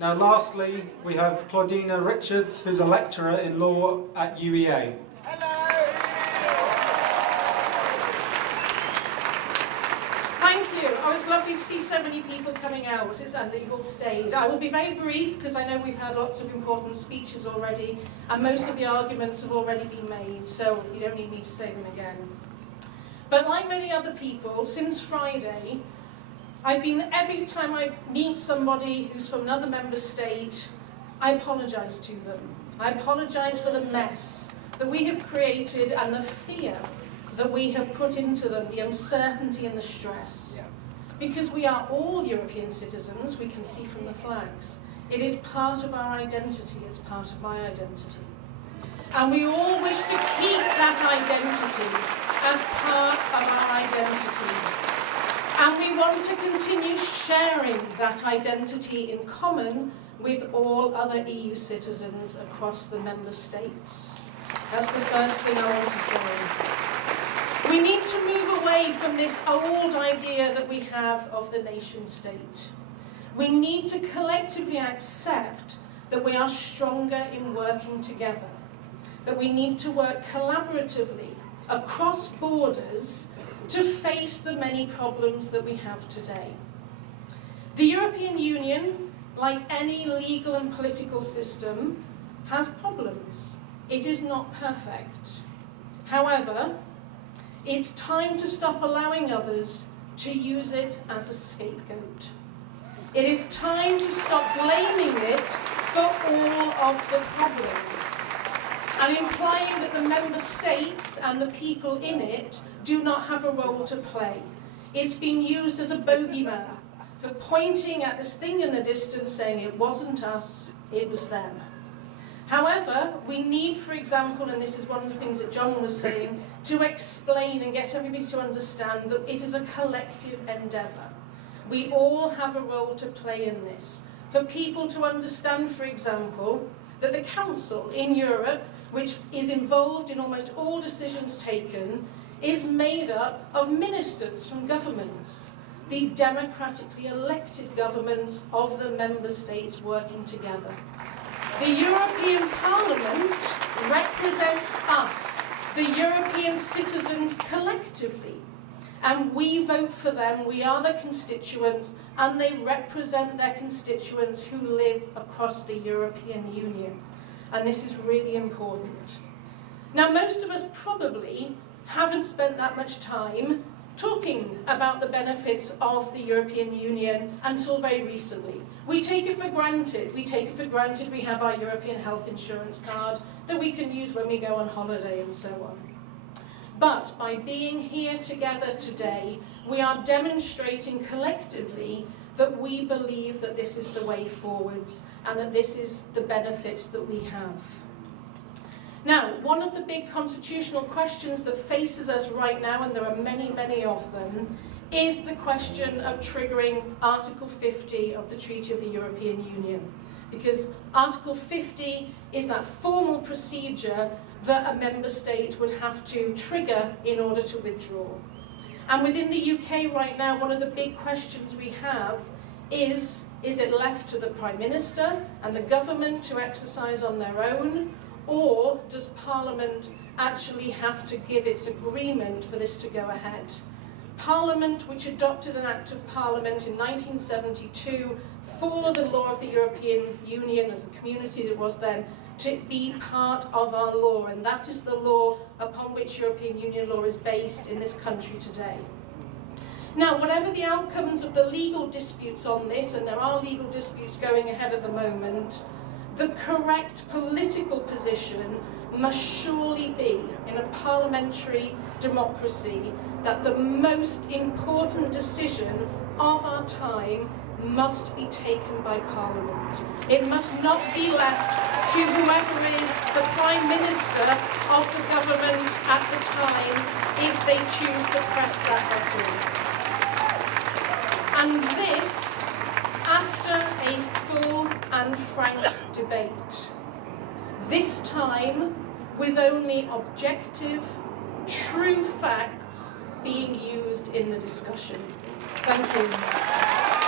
Now lastly, we have Claudina Richards, who's a lecturer in law at UEA. Thank you. Oh, it's lovely to see so many people coming out and that you've all stayed. I will be very brief because I know we've had lots of important speeches already and most of the arguments have already been made, so you don't need me to say them again. But like many other people, since Friday, every time I meet somebody who's from another member state, I apologise to them. I apologise for the mess that we have created and the fear that we have put into them, the uncertainty and the stress. Because we are all European citizens, we can see from the flags. It is part of our identity, it's part of my identity. And we all wish to keep that identity as part of our identity. And we want to continue sharing that identity in common with all other EU citizens across the member states. That's the first thing I want to say. We need to move away from this old idea that we have of the nation state. We need to collectively accept that we are stronger in working together, that we need to work collaboratively across borders to face the many problems that we have today. The European Union, like any legal and political system, has problems. It is not perfect. However, it's time to stop allowing others to use it as a scapegoat. It is time to stop blaming it for all of the problems and implying that the member states and the people in it do not have a role to play. It's been used as a bogeyman for pointing at this thing in the distance saying it wasn't us, it was them. However, we need, for example, and this is one of the things that John was saying, to explain and get everybody to understand that it is a collective endeavour. We all have a role to play in this. For people to understand, for example, that the Council in Europe, which is involved in almost all decisions taken, is made up of ministers from governments, the democratically elected governments of the member states working together. The European Parliament represents us, the European citizens collectively, and we vote for them. We are the constituents, and they represent their constituents who live across the European Union. And this is really important. Now, most of us probably haven't spent that much time talking about the benefits of the European Union until very recently. We take it for granted. We take it for granted we have our European health insurance card that we can use when we go on holiday and so on. But by being here together today, we are demonstrating collectively that we believe that this is the way forwards and that this is the benefits that we have. Now, one of the big constitutional questions that faces us right now, and there are many, many of them, is the question of triggering Article 50 of the Treaty of the European Union. Because Article 50 is that formal procedure that a member state would have to trigger in order to withdraw. And within the UK right now, one of the big questions we have is it left to the Prime Minister and the government to exercise on their own, or does Parliament actually have to give its agreement for this to go ahead? Parliament, which adopted an Act of Parliament in 1972 for the law of the European Union as a community it was then, to be part of our law, and that is the law upon which European Union law is based in this country today. Now, whatever the outcomes of the legal disputes on this, and there are legal disputes going ahead at the moment, the correct political position must surely be, in a parliamentary democracy, that the most important decision of our time must be taken by Parliament. It must not be left to whoever is the Prime Minister of the government at the time if they choose to press that button. And this after a full and frank debate. This time with only objective, true facts being used in the discussion. Thank you.